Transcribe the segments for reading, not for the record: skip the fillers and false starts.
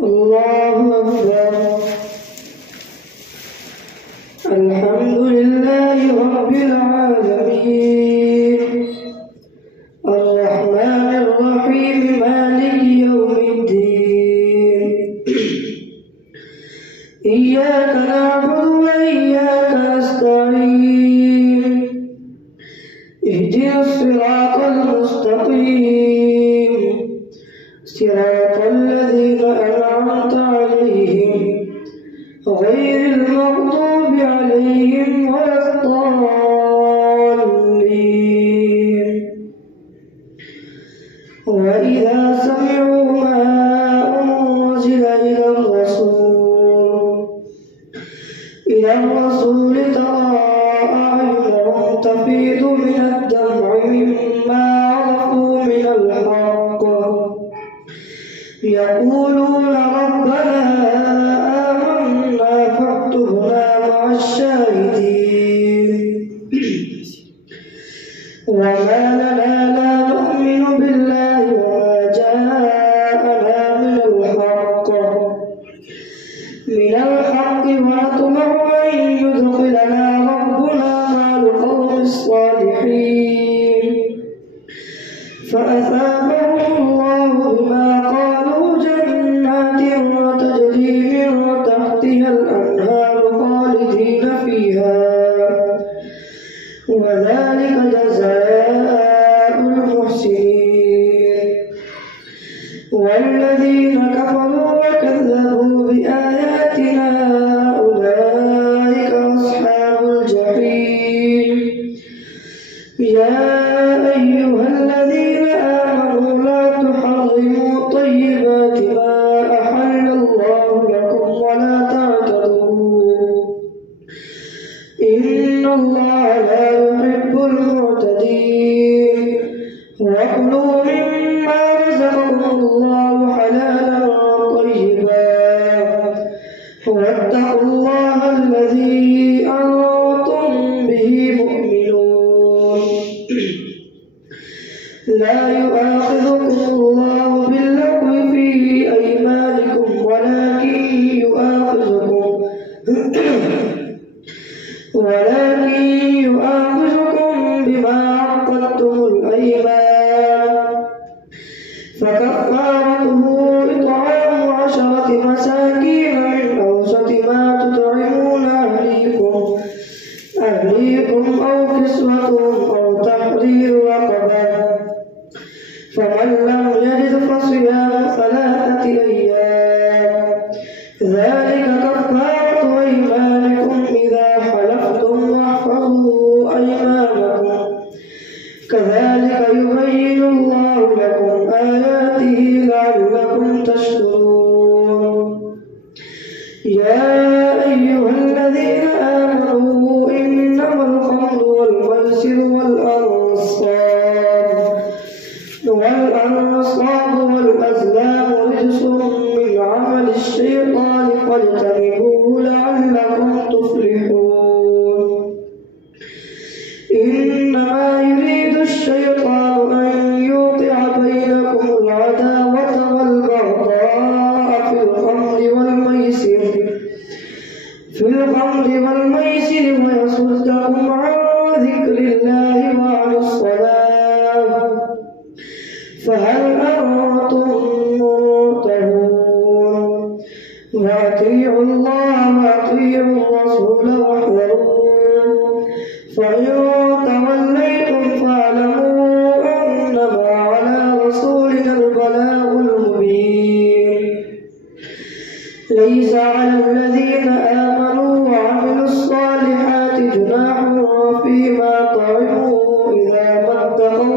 الله أكبر. الحمد لله رب العالمين الرحمن الرحيم مالك يوم الدين إياك نعبد وإياك نستعين اهدنا الصراط المستقيم صراط الذين أنعمت عليهم غير المغضوب عليهم ولا الضالين. وإذا سمعوا ما أنزل إلى الرسول ترى أعينهم تفيض من الدمع مما عرفوا من الحق يقولون ربنا آمنا فاكتبنا مع الشاهدين. وما لنا لا نؤمن بالله وما جاءنا من الحق ونطمع أن يدخلنا ربنا مع القوم الصالحين فأثابهم الله بما قالوا جنات تجري من تحتها الأنهار خالدين فيها وذلك جزاء المحسنين. والذين كفروا وكذبوا بآياتنا أولئك أصحاب الجحيم. يا أيها الذين آمنوا لا تحرموا طيبات ما أحل الله لكم ولا تعتدوا إن الله لا يحب المعتدين. وكلوا مما رزقكم الله حلالا طيبا واتقوا الله الذي أنتم به مؤمنون. لا يؤاخذكم الله باللغو في أيمانكم ولكن يؤاخذكم بما عقدتم الأيمان فكفارته إطعام 10 مساكين من أوسط ما تطعمون أهليكم أو كسوتهم أو تحرير رقبة فمن لم يجد فصيام 3 أيام ذلك كفارة أيمانكم إذا حلفتم واحفظوا أيمانكم كذلك يبين الله لكم آياته لعلكم تشكرون. يا أيها الذين آمنوا إنما الخمر والميسر والأنصاب والأزلام رجس من عمل الشيطان فاجتنبوه لعلكم تفلحون. إنما يريد الشيطان أن يوقع بينكم العداوة والبغضاء في الخمر والميسر ويصدكم عن ذكر الله وعن الصلاة فهل أنتم منتهون. وأطيعوا الله وأطيعوا الرسول واحذروا فإن توليتم فاعلموا أنما على رسولنا البلاغ المبين. ليس على الذين آمنوا وعملوا الصالحات جناح فيما طعموا إذا ما اتقوا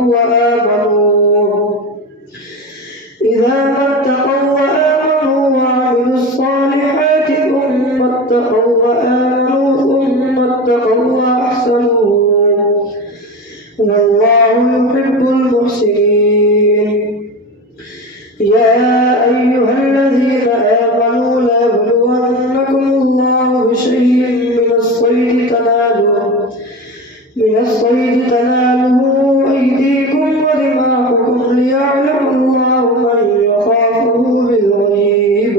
وآمنوا وعملوا الصالحات ثم اتقوا وأحسنوا والله يحب المحسنين. يا أيها الذين آمنوا ليبلونكم الله بشيء من الصيد تناله أيديكم ورماحكم ليعلم الله من يخافه بالغيب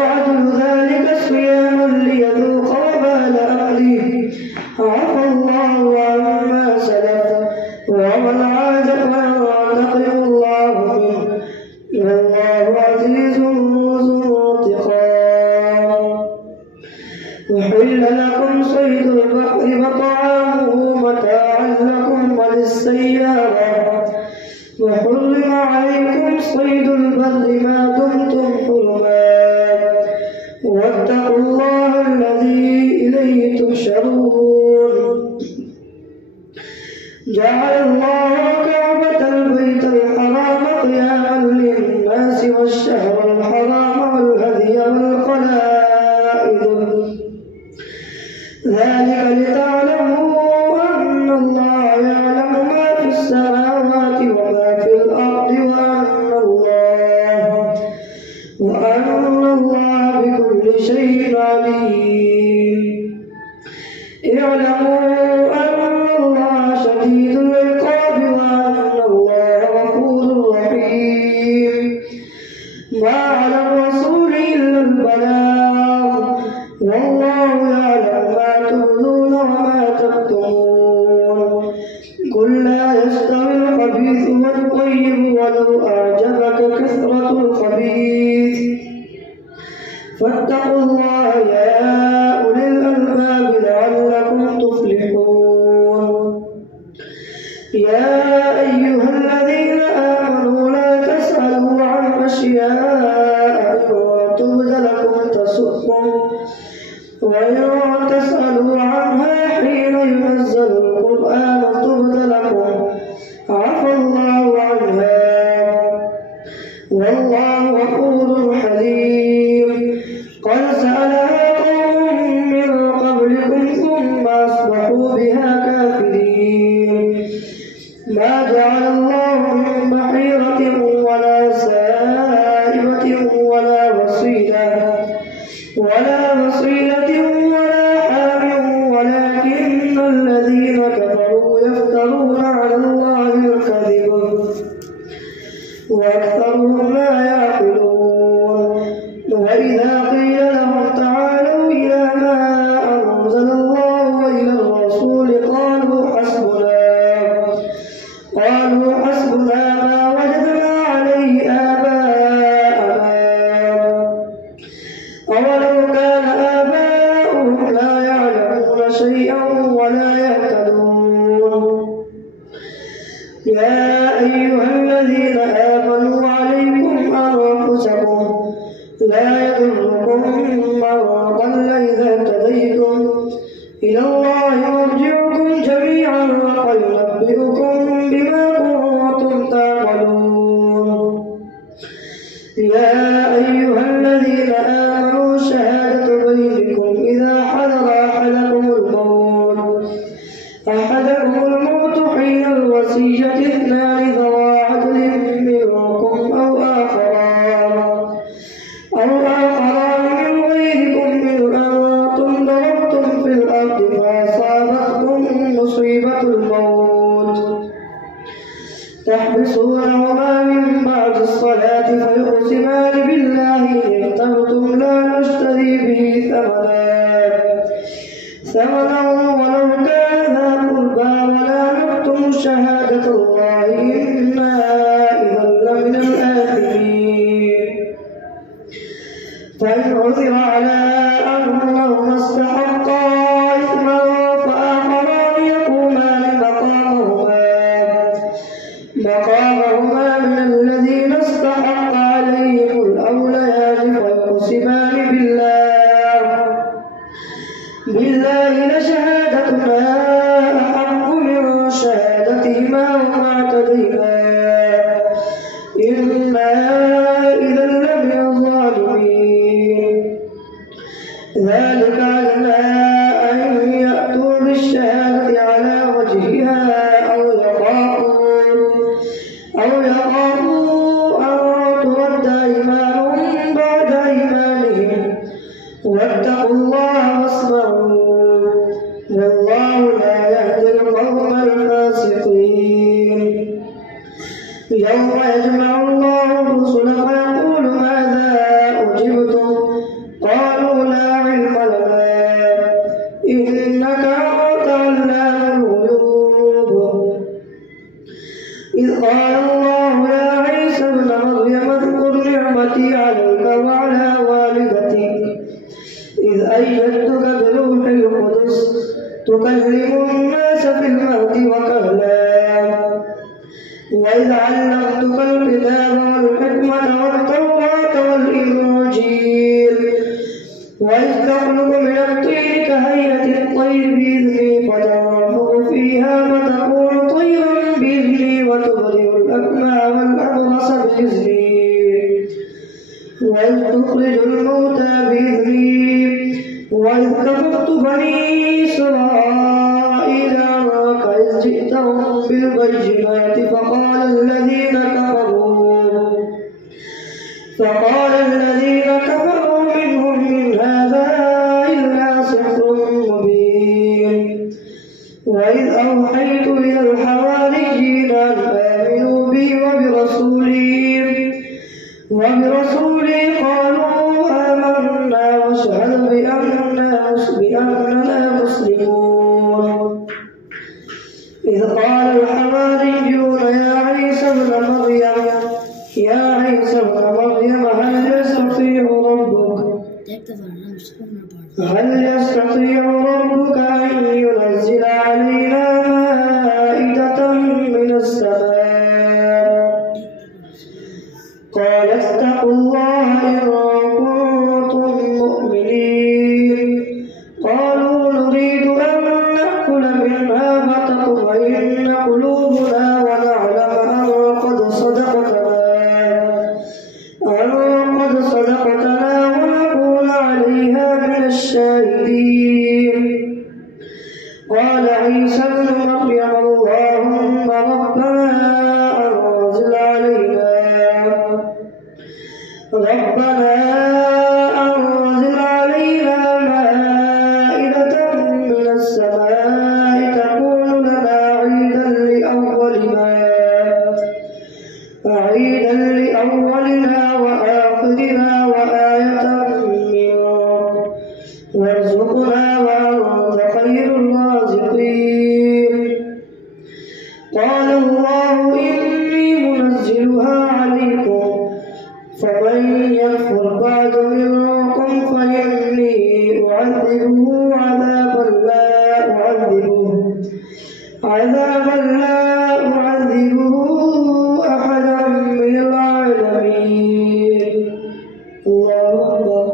عدل ذلك صياما ليذوق وبال أمره. عفى الله عما سلف ومن عاد فينتقم الله منه، والله عزيز ذو انتقام. وحل لكم صيد البحر فطعامه متاعا لكم وللسيارة، وحرم عليكم صيد البر ما دمتم حرما، واتقوا الله الذي إليه تحشرون. جعل الله الكعبة البيت الحرام قياما للناس والشهر الحرام والهدي والقلائد، ذلك لتعلموا أن الله يعلم ما في السماوات وما في الأرض وأن الله بكل شيء عليم. اعلموا أن الله شديد العقاب وأن الله غفور رحيم. ما على الرسول إلا البلاغ، والله يعلم ما تبدون وما تكتمون. قل لا يستوي الخبيث والطيب ولو أعجبك كثرة الخبيث، فاتقوا الله يا أولي الألباب لعلكم تفلحون. يا أيها الذين آمنوا لا تسألوا عن أشياء إن تبد لكم تسؤكم، وإن تسألوا عنها حين ينزل القرآن تبد لكم عفى الله عنها، والله غفور حليم. قد سألها قوم من قبلكم ثم أصبحوا بها كافرين. ما جعل الله من بحيرة ولا سائبة ولا وصيلة ولا حام، ولكن الذين كفروا يفترون على الله الكذب وأكثرهم لا يعقلون. وإذا قيل لهم تعالوا إلى ما أنزل الله وإلى الرسول قالوا حسبنا ما وجدنا عليه آباءنا، أولو كان آباؤهم لا يعلمون شيئا ولا يهتدون. يا أيها الذين آمنوا عليكم أنفسكم لا يضركم من ضل إذا اهتديتم، إلى الله مرجعكم جميعا فينبئكم بما كنتم تعملون. يا أيها الذين آمنوا شهادة بينكم إذا حضر أحدكم الموت حين الوصية اثنان ذوى عدل منكم أو آخران من غيركم إن أنتم ضربتم في الأرض فأصابتكم مصيبة الموت تحبسونهما من بعد الصلاة فيقسمان بالله إن ارتبتم لا نشتري به ثمنا ولو كان ذا قربى ولا نكتم شهادة الله إنا إذا لمن الآثمين. فإن عثر على أنهما استحقا إثما فآخران يقومان مقامهما من الذين استحق عليهم الأوليان فيقسمان بالله لشهادتنا أحق من شهادتهما وما اعتدينا إنا إذا لمن الظالمين. ذلك أدنى أن يأتوا بالشهادة على وجهها أو يخافوا أن ترد أيمان بعد أيمانهم، واتقوا الله واسمعوا، والله لا يهدي القوم الفاسقين. يوم يجمع الله الرسل فيقول ماذا أجبتم تكلم الناس في المهد وكهلا وإذ علمتك الكتاب والحكمة والتوراة والإنجيل وإذ تخلق من الطين كهيئة الطير بإذني فتنفخ فيها فتكون طيرا بإذني وتبرئ الأكمى والأبرص بإذني وإذ تخرج الموتى بإذني وإذ كففت بني إسرائيل عنك إذ جئتهم بالبينات فقال الذين كفروا منهم إن هذا إلا سحر مبين وإذ أوحيت إلى الحواريين أن آمنوا بي وبرسولي قالوا آمنا واشهد بأننا مسلمون إذ قال الحواريون يا عيسى ابن مريم هل يستطيع ربك أن ينزل علينا مائدة من السماء قال اتقوا الله إن كنتم مؤمنين قالوا نريد أن نأكل منها فتطمئن قلوبنا ونعلم أن قد صدقتنا ونكون عليها من الشاهدين قال عيسى ابن مريم اللهم ربنا أنزل علينا مائدة من السماء تكون لنا عيدا لأولنا وآخرنا وآية منك وارزقنا وأنت خير الرازقين قال الله إني منزلها عليكم فمن يكفر بعد منكم فإني أعذبه عذابا لا أعذبه أحدا من العالمين. الله أكبر.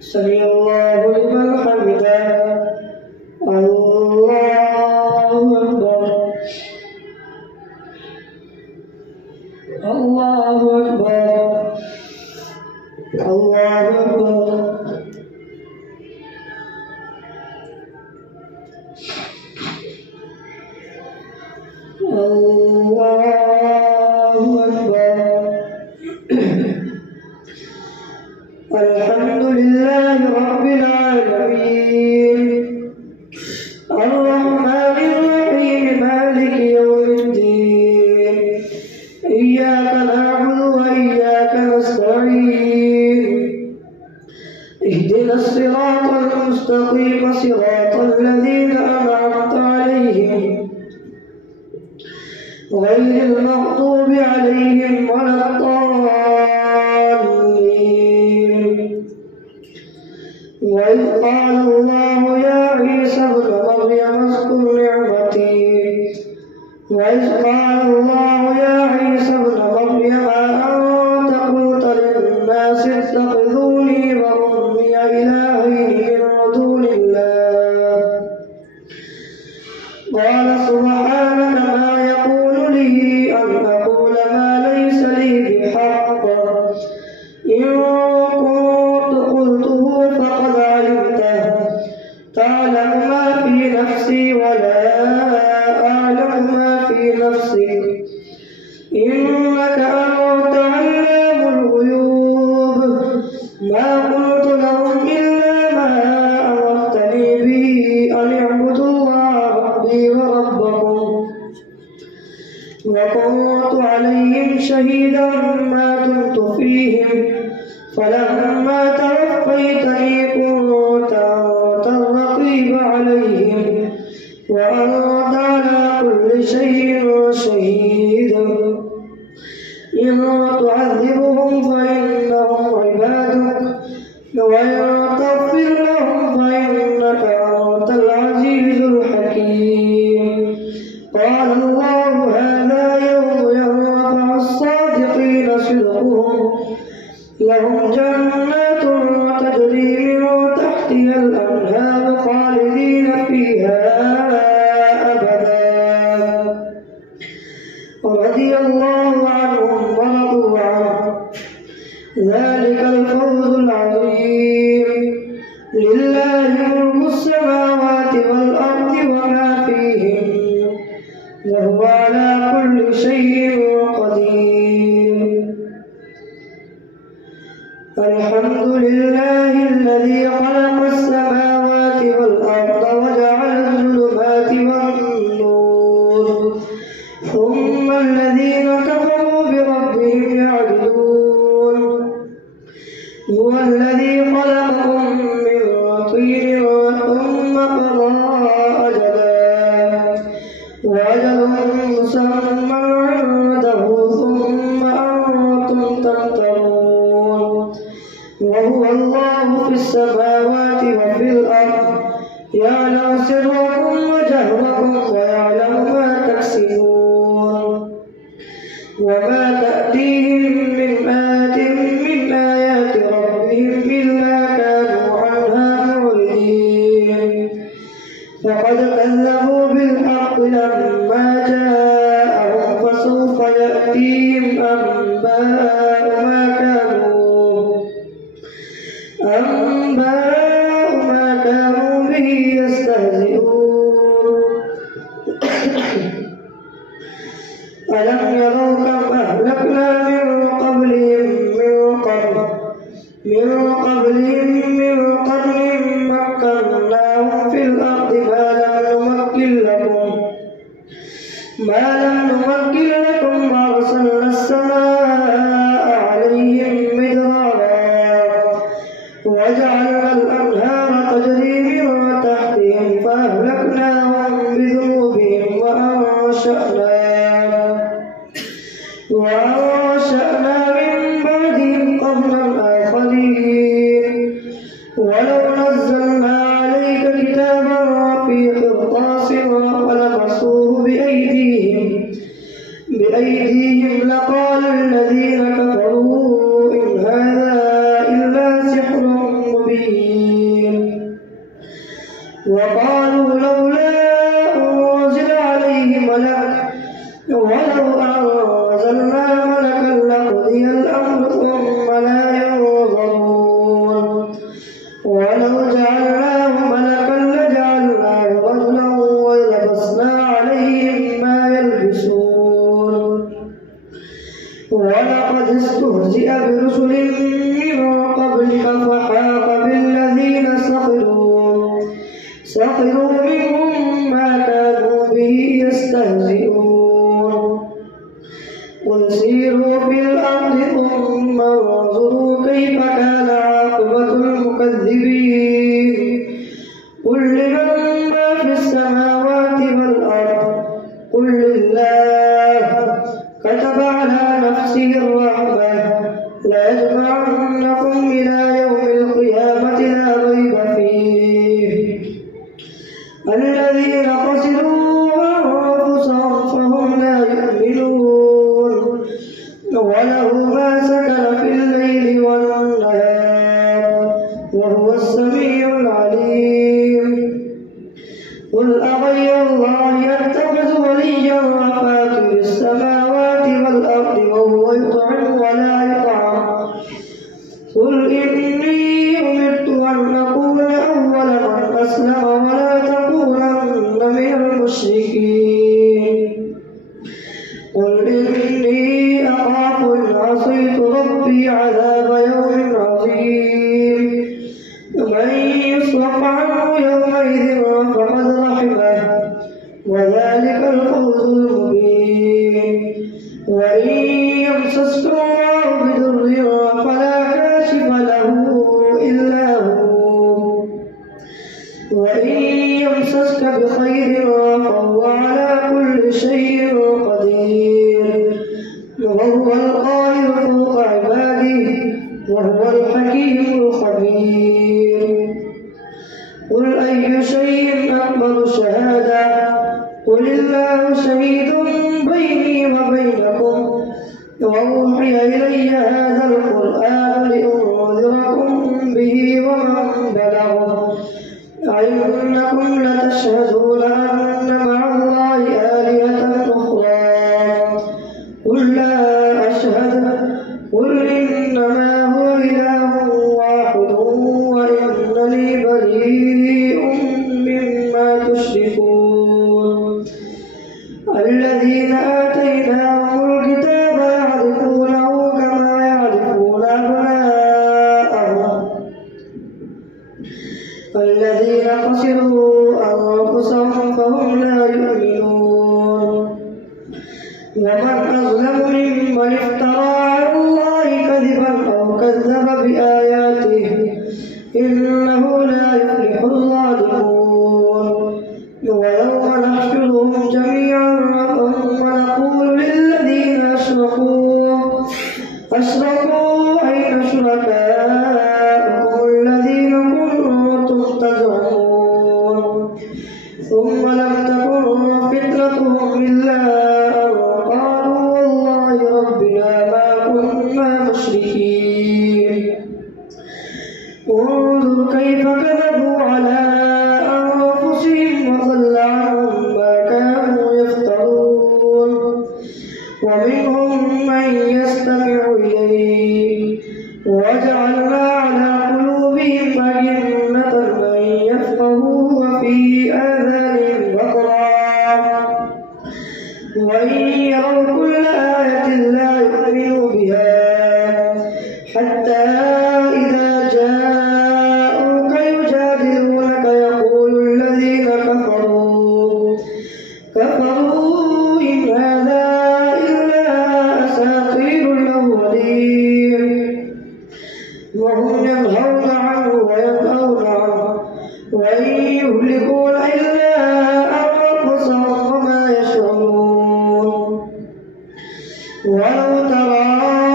سمع الله لمن حمده. الله أكبر. الله أكبر. الله أكبر. الله أكبر. الحمد لله رب العالمين الرحمن الرحيم مالك يوم الدين إياك نعبد وإياك نستعين اهدنا الصراط المستقيم صراط الذين أنعمت عليهم غير المغضوب عليهم ولا الضالين. وإذ قال الله يا عيسى ابن مريم اذكر نعمتي أنت قلت للناس اتخذوني وأمي إلهين من دون الله قال سبحانك ما يقول لي أن أقول ما ليس لي بحق إن كنت قلته فقد علمته تعلم ما في نفسي ولا أعلم ما في نفسك إنك أنت علام الغيوب. ما قلت لهم إلا ما أمرتني به أن اعبدوا الله ربي وربكم وكنت عليهم شهيدا ما دمت فيهم فلما توفيتني كنت أنت الرقيب عليهم وأنت على كل شيء شهيد. إن تعذبهم فإنهم عبادك وإن تغفر لهم فإنك أنت العزيز الحكيم. قال الله هذا يوم يرفع الصادقين صدقهم لهم جنات تجري من تحتها الأنهار خالدين فيها أبدا رضي الله عنهم ورضوا عنه ذلك الفوز العظيم. لله ملك السماوات والأرض وما فيهن وهو على كل شيء قدير. الحمد لله الذي خلق السماوات والأرض وجعل الظلمات والنور ثم الذين كفروا بربهم يعدلون. هو الذي خلقكم من طين ثم قضى أجلا وأجل مسمى عنده ثم أنتم تمترون. وهو الله في السماوات وفي الأرض يعلم سركم وجهركم ويعلم ما تكسبون. وما تأتيهم من آية من آيات ربهم إلا كانوا عنها معرضين. فقد كذبوا بالحق لما جاءهم فسوف يأتيهم أنباء ما كانوا به يستهزئون. ألم يروا كم أهلكنا من قبلهم من قرن مكناهم في الأرض ما لم نمكن لكم وأرسلنا السماء عليهم مدرارا وجعلنا الأنهار تجري من تحتهم فأهلكناهم بذنوبهم وأنشأنا من بعدهم قرنا آخرين. ولو نزلنا عليك كتابا في قرطاس فلمسوه بأيديهم لقال الذين كفروا إن هذا إلا سحر مبين. وقالوا لولا أنزل عليه ملك ولو أنزلنا ملكا لقضي الأمر ثم لا ينظرون. ولو جعلناه ملكا لجعلناه رجلا ولبسنا عليهم ما يلبسون. ولقد استهزئ برسل من قبلك فحاق بالذين سخروا منهم ما كانوا به يستهزئون. قل سيروا في الأرض ثم انظروا كيف كان عاقبة المكذبين. قل لمن ما في السماوات والأرض قل لله كتب على نفسه الرحمة ليجمعنكم إلى يوم القيامة لا ريب فيه. الذين خسروا أنفسهم فهم لا يؤمنون. وله ما سكن في الليل والنهار وهو السميع العليم. قل أغير الله يتخذ وليا فاطر السماوات والأرض وهو يطعم ولا يطعم. قل إني أمرت أن أكون أول من أسلم ولا تكونن من المشركين. قل إني أخاف إن عصيت ربي عذاب يوم عظيم. من يصرف عنه يومئذ فقد رحمه وذلك الفوز المبين. وإن يمسسك الله بضر فلا كاشف له إلا هو وإن يمسسك بخير فهو على كل شيء قدير. وهو القاهر فوق عباده وأوحي إلي هذا القرآن لأنذركم به ومن بلغ أئنكم لتشهدون أن مع الله آلهة أخرى قل لا أشهد قل إنما هو إله واحد وإنني بريء مما تشركون الذين آتيناهم الكتاب يعرفونه كما يعرفون أبناءهم الذين خسروا أنفسهم فهم لا يؤمنون ومن أظلم ممن افترى على الله كذبا أو كذب بآياته إنه لا يفلح الظالمون ويوم نحشرهم جميعا ونقول للذين أشركوا أين شركاؤكم الذين كنتم تزعمون ثم لم تكن فتنتهم إلا أن قالوا والله ربنا ما كنا مشركين انظر كيف كذبوا على أنفسهم وضل عنهم ما كانوا يفترون ومنهم من يستمع إليك وجعلنا على قلوبهم أجنة من يفقهوا وفي آذانهم وقرا وإن يروا كل آية لا يؤمنوا بها حتى إذا جاءوك يجادلونك يقول الذين كفروا إن هذا إلا أساطير الأولين وهم ينهون عنه وينأون عنه وإن يهلكون إلا أنفسهم وما يشعرون ولو ترى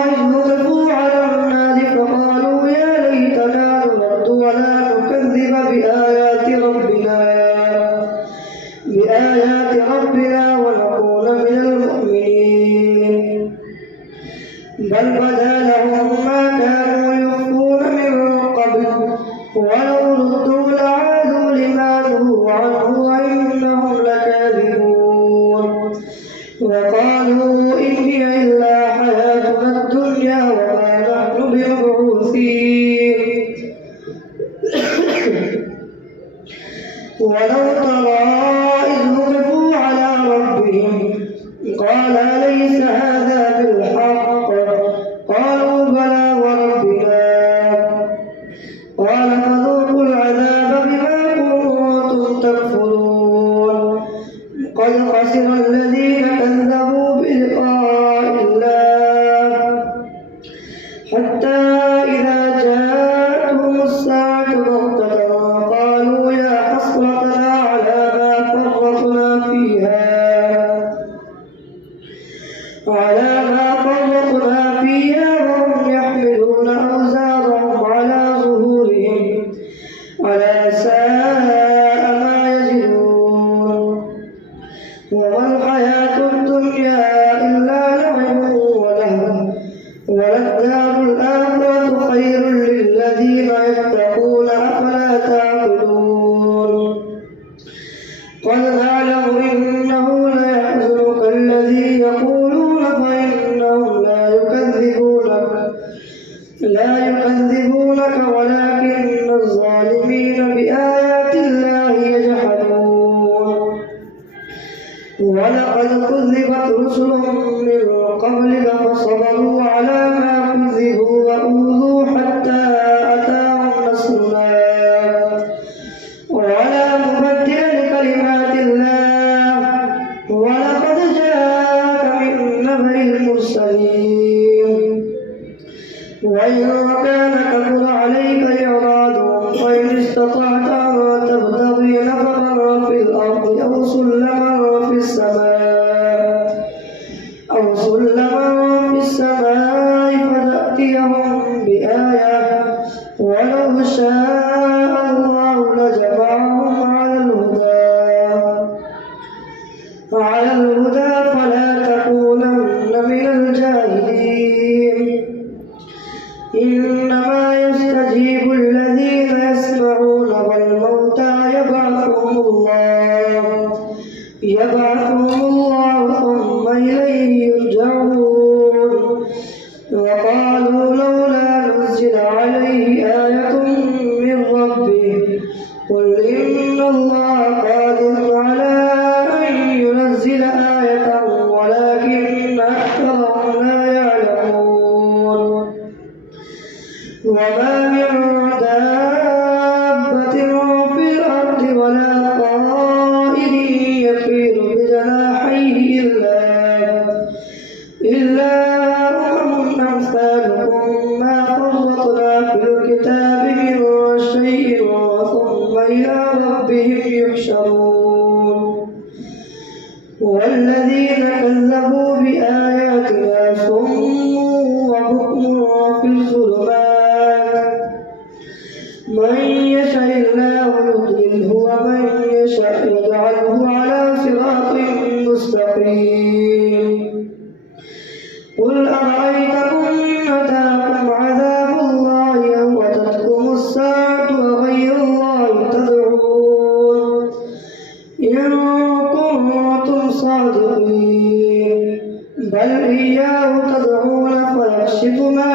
إذ وقفوا على النار فقالوا يا ليتنا نرد ولا نكذب بآيات ربنا ونكون من المؤمنين بل بدا لهم ما كانوا يخفون من قبل ولو ردوا لعادوا لما نهوا عنه وإنهم لكاذبون وقالوا إن هي إلا حياتنا الدنيا وما نحن بمبعوثين ولو ترى إذ وقفوا على ربهم قال أليس هذا بالحق قالوا بلى وربنا قال فذوقوا العذاب بما كنتم تكفرون قد خسر الذين كذبوا بلقاء الله حتى إذا جاءتهم الساعة بغتة قالوا يا حسرتنا على ما فرطنا فيها وهم يحملون أوزارهم على ظهورهم ألا ساء ما يزرون وما الحياة الدنيا إلا لعب ولهو وللدار الآخرة خير للذين يتقون أفلا تعقلون قد نعلم إنه ليحزنك الذي يقولون فإنهم لا يكذبونك ولكن الظالمين بآيات الله يجحدون ولقد كذبت رسل من قبلك فصبروا على ما كذبوا وأوذوا حتى أتاهم نصرنا ولا مبدل لكلمات الله ولقد جاءك من نبأ المرسلين وإن كان كبر عليك إعراضهم فإن استطعت أن تبتغي نفقا في الأرض أو سلما في السماء فتأتيهم بآية ولو شاء الله لجمعهم على الهدى فلا تكونن من الجاهلين وقالوا لولا نزل عليه آية من ربه قل إن الله قادر على أن ينزل آية ولكن أكثرهم لا يعلمون وما من دابة في الأرض ولا طائر يطير بجناحيه إلا أمم أمثالكم ما فرطنا في الكتاب من شيء ثم إلى ربهم يحشرون والذين كذبوا بآياتنا صم وبكم في الظلمات من يشاء الله يضلله ومن يشاء يجعله على صراط مستقيم قل أرأيتكم إن أتاكم عذاب الله أو أتتكم الساعة وغير الله تدعون إن كنتم صادقين بل إياه تدعون فيكشف ما